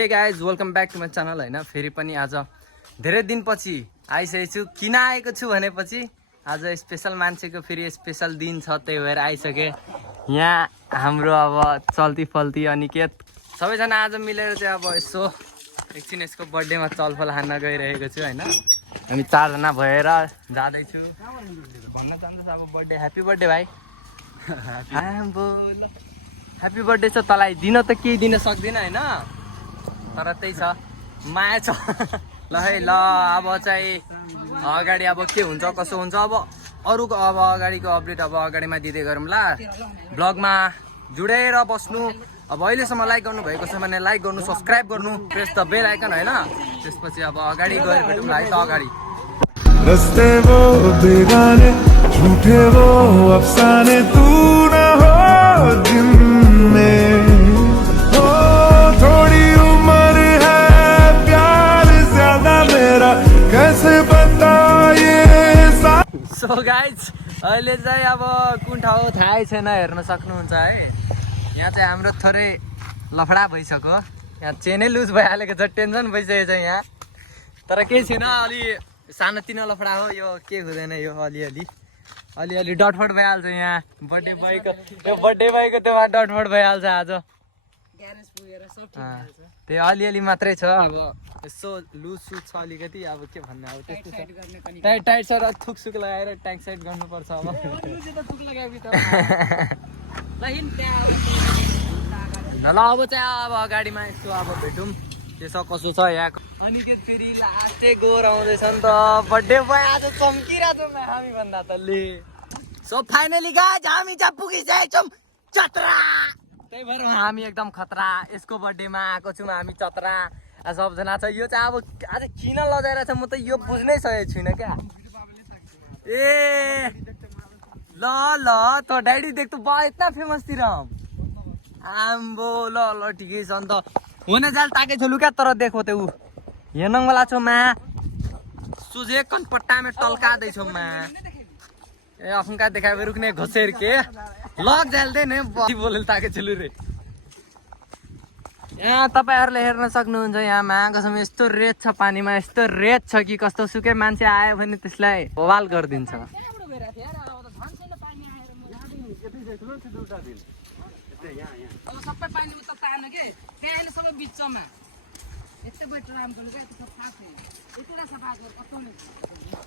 हे guys welcome back to my channel होइन। फेरि पनि आज धेरै दिनपछि आइसकेको छु। किन आएको छु भनेपछि आज स्पेसल मान्छेको फेरि स्पेसल दिन छ, त्यही भएर आइसकेँ। यहाँ हाम्रो अब चल्ती फल्ती अनिकेत सबैजना आज मिलेर चाहिँ अब यसो एकछिन यसको बर्थडेमा चलफल हान्न गइरहेको छु होइन। हामी चारजना भएर जाँदैछु। भन्न चाहन्छु अब बर्थडे ह्याप्पी बर्थडे भाइ। ह्याप्पी बर्थडे छ। तँलाई दिन त केही दिन सक्दिनँ होइन, तर त्यही छ, माया छ। ल है ल अब चाहिँ अगाडि अब के हुन्छ कसो हुन्छ अब अरूको अब अगाडिको अपडेट अब अगाडिमा दिँदै गरौँ ल। ब्लगमा जुडेर बस्नु। अब अहिलेसम्म लाइक गर्नुभएको छ भने लाइक गर्नु, सब्सक्राइब गर्नु, प्रेस द बेल आइकन होइन। त्यसपछि अब अगाडि गएर भेटौँ है त। अगाडि रस्ते वो बेगाने झूठे वो अफसाने तू न हो दिन में हो थोड़ी उम्र है प्यार ज्यादा मेरा कैसे बताए। सो गाइज अहिले चाहिँ अब कुन ठाउँ थाहै छैन, हेर्न सक्नुहुन्छ है। यहाँ चाहिँ हाम्रो थोरै लफडा भइसक्यो। यहाँ चेनै लुज भइहालेको छ, टेन्सन भइसकेको छ यहाँ। तर केही छैन, अलि सानोतिनो लफडा हो यो, के हुँदैन यो। अलिअलि डटफट भइहाल्छ यहाँ। बर्थडे बोयको त्योमा डटफट भइहाल्छ आज। त्यो अलिअलि मात्रै छ। अब यसो लुज सुज छ अलिकति, अब के भन्ने अब त्यस्तो छ। टाइट छ र थुकसुक लगाएर टाइट साइड गर्नुपर्छ अब। ल अब चाहिँ अब अगाडिमा यसो अब भेटौँ के छ कसो छ यहाँ। अनि त्यो फेरि लास्टै गोर आउँदैछ नि त। बर्थडे बोय आज चम्किरहेको छ हामी भन्दा त ले। सो फाइनली गाइज हामी चाहिँ पुगिसकेको छौँ चतरा। त्यही भएर हामी एकदम खतरा। यसको बर्थडेमा आएको छौँ हामी चतरा सबजना छ। यो चाहिँ अब आज किन लजाइरहेको छ म त यो बुझ्नै सकेको छुइनँ क्या। ए ल ल त ड्याडी देख्नु बा इतना फेमस तिर आम्बो। ल ल ठिकै छ नि त। होने जाल ताके छलु क्या, तर देखो ते ऊ हेर्न वाला छौ मा सुजे कनपट्टा में टलका दै छौ मा। ए अफुका देखाबे रुकने घसेर के लग जाल दे ने बोलेल ताके छलु रे। यहाँ तपाईहरुले हेर्न सक्नुहुन्छ यहाँ माघसम्म यस्तो रेत छ, पानीमा यस्तो रेत छ कि कस्तो सुकै मान्छे आयो भने त्यसलाई बवाल गरिदिन्छ। सबै पानी उता तान के त्यहाँ अहिले सबै बिचमा यस्तै बैठेर रामको लुगा यस्तो साफै यतिला सफा गरेर कस्तो नै।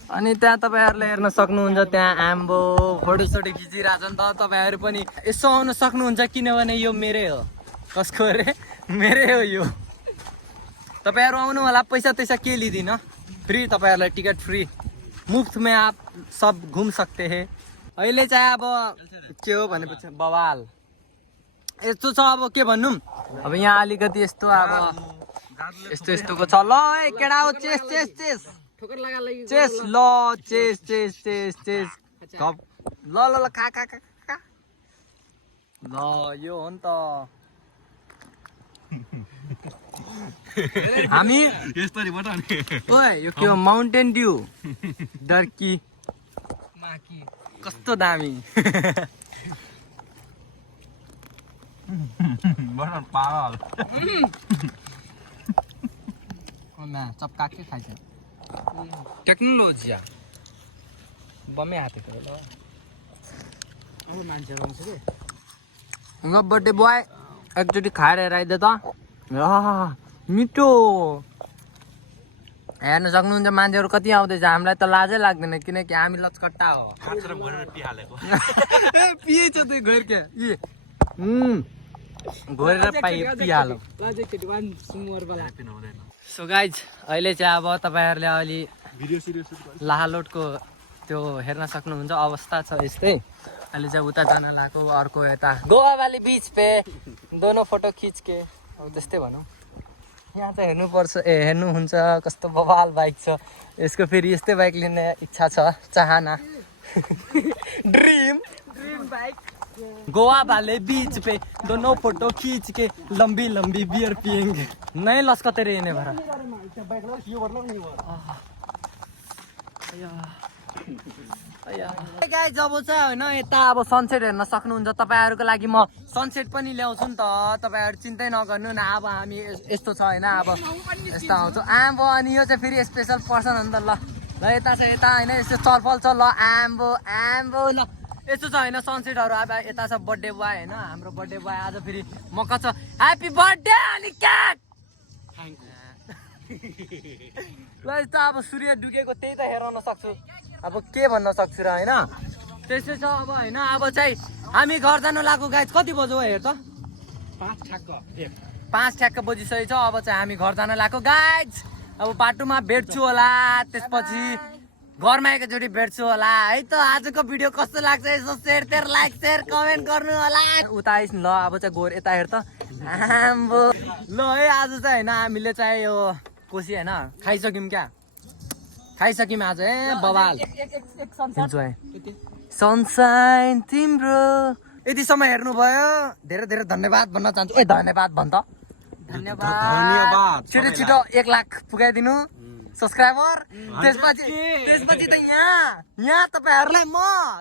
अनि त्यहाँ तपाईहरुले हेर्न सक्नुहुन्छ त्यहाँ आम्बो फोटोसोटो खिचिरहेछ नि त। तपाईहरु पनि यसो आउन सक्नुहुन्छ किनभने यो मेरै हो। कसको रे? मेरै हो यो। तपाईहरु आउनु होला, पैसा तैसा के लिदिन, फ्री तपाईहरुलाई टिकट फ्री, मुफ्त में आप सब घुम सकते हैं। अहिले चाहिँ अब के हो भनेपछि बवाल यस्तो छ। अब के भन्नु, अब यहाँ अलिकति यस्तो अब यस्तोको छ। ल केडा हो चेस चेस चेस ठोकर लगा चेस ल chess chess chess chess cup ल ल ल खा खा खा खा ल यो हो नि त। हामी यस्तरी बताउने ओए यो के हो? माउन्टेन ड्यू डर्की माकी कस्तो दामी। बटन पागल चपका के खाइछ टेक्नोलोजी बमे हातेको ल। अब मान्छे आउँछ के ल बर्थडे बोय एकचोटि खाएर हेराइदे त। मिठो हेर्न सक्नुहुन्छ मान्छेहरू कति आउँदैछ। हामीलाई त लाजै लाग्दैन किनकि हामी लचकट्टा हो। पिएछ त्यो घर के घोरेर पिहाल्यो। सो गाइज अहिले चाहिँ अब तपाईहरुले अलि लाहालोटको त्यो हेर्न सक्नुहुन्छ अवस्था छ यस्तै। अहिले चाहिँ उता जान लाग्यो, अर्को यता गोवा वाली बीच पे दोनों फोटो खिच के अब त्यस्तै भनौँ। यहाँ चाहिँ हेर्नुपर्छ हेर्नुहुन्छ कस्तो बवाल बाइक छ यसको। फेरि यस्तै बाइक लिने इच्छा छ, चाहना ड्रीम बाइक। गोवा वाले बीच पे दोनों फोटो खींच के लंबी लंबी बियर पियेंगे। नहीं लस्कते रहने भरा गाइस जब चाहिँ होइन यता अब सनसेट हेर्न सक्नुहुन्छ तपाईँहरूको लागि म सनसेट पनि ल्याउँछु नि त तपाईँहरू चिन्तै नगर्नु न अब हामी यस्तो छ होइन अब यस्तो आउँछ आम्बो अनि यो चाहिँ फेरि स्पेसल पर्सन हो नि त ल यता छ यता होइन यस्तो चलफल छ ल आम्बो आम्बो ल यस्तो छ होइन सनसेटहरू अब यता छ बर्थडे बोय होइन हाम्रो बर्थडे बोय आज फेरि मक्का छ ह्याप्पी बर्थडे अनि केक ल यस्तो अब सूर्य डुबेको त्यही त हेराउन सक्छु अब के भन्न सक्छु र होइन त्यस्तै छ अब होइन अब चाहिँ हामी घर जानु लाग्यो गाइस कति बज्यो हेर त 5 ठ्याक्क बजिसकेको छ अब चाहिँ हामी घर जान लाग्यो गाइस अब बाटोमा भेट्छु होला त्यसपछि घरमा एकचोटि भेट्छु होला है त आजको भिडियो कस्तो लाग्छ यसो सेयर लाइक सेयर कमेन्ट गर्नु होला उता आइस ल अब चाहिँ गोर यता हेर त आम्बो ल है आज चाहिँ होइन हामीले चाहिँ यो कोसी होइन खाइसक्यौँ क्या खाइसक्यौँ आज बवाल सनसाइन तिम्रो यतिसम्म हेर्नुभयो धेरै धेरै धन्यवाद भन्न चाहन्छु ए धन्यवाद भन् त धन्यवाद छिटो छिटो 1 लाख पुगाइदिनु सब्सक्राइबर त्यसपछि त यहाँ तपाईँहरूलाई म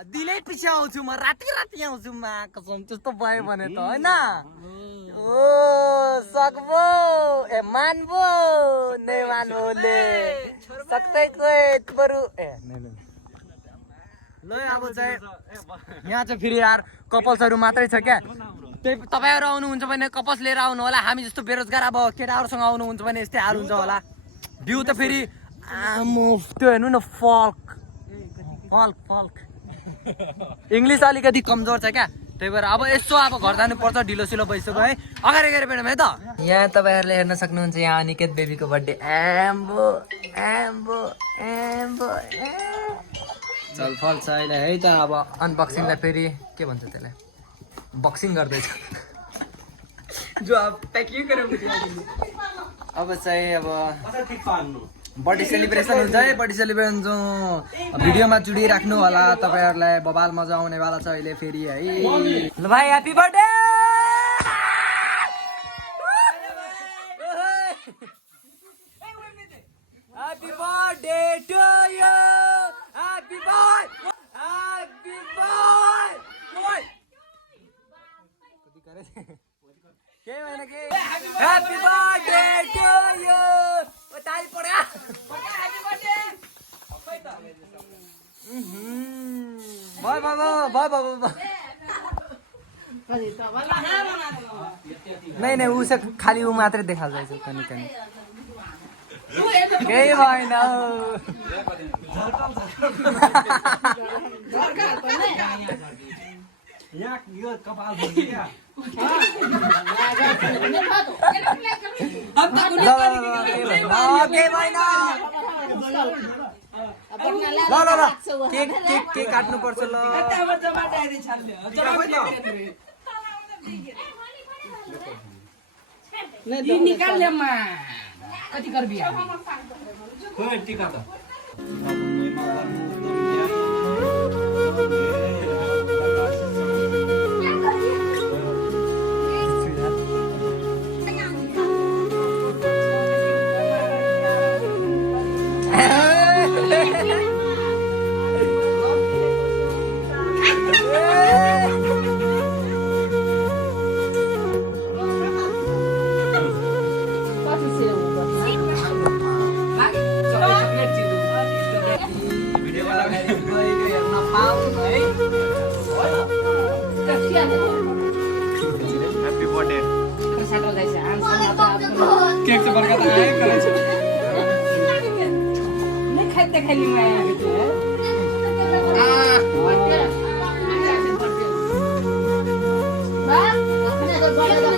दिनै पछि आउँछु म राति आउँछु म कसम त्यस्तो भयो भने त होइन ओ सक्बो ए मान्बो नै मान्बोले सक्दै गए बरु ए ल अब चाहिँ यहाँ चाहिँ फेरि यार कपल्सहरू मात्रै छ क्या त्यही तपाईँहरू आउनुहुन्छ भने कपल्स लिएर आउनु होला हामी जस्तो बेरोजगार अब केटाहरूसँग आउनुहुन्छ भने यस्तै हाल हुन्छ होला भ्यू त फेरि त्यो हेर्नु न फल्क इङ्ग्लिस अलिकति कमजोर छ क्या त्यही भएर अब यसो अब घर जानुपर्छ ढिलो सिलो भइसक्यो है अगाडि गएर भेटौँ है त यहाँ तपाईँहरूले हेर्न सक्नुहुन्छ यहाँ अनिकेत बेबीको बर्थडे एम्बो एम्बो एम्बो चलफल छ अहिले है त अब अनबक्सिङलाई फेरि के भन्छ त्यसलाई बक्सिङ गर्दैछ जो अब प्याकिङ गरेर अब चाहिँ अब बर्थडे सेलिब्रेसन हुन्छ है बर्थडे सेलिब्रेसन भिडियोमा जुडिराख्नु होला तपाईँहरूलाई बबाल मजा आउनेवाला छ अहिले फेरि है ल भाइ happy birthday happy birthday to you happy birthday के भएन के ह्याप्पी बर्थडे टु यु ताली पड्या नहीं ऊ से खाली ऊ मात्रै देखाल्दैछ कनी कनी केही भएन केक काट्नु पर्छ ल निकाल कति कर बिया टिका त Happy birthday. केक से बरकत आए करे छ नहीं खाते खाली मैं बा अपने तो बड़ा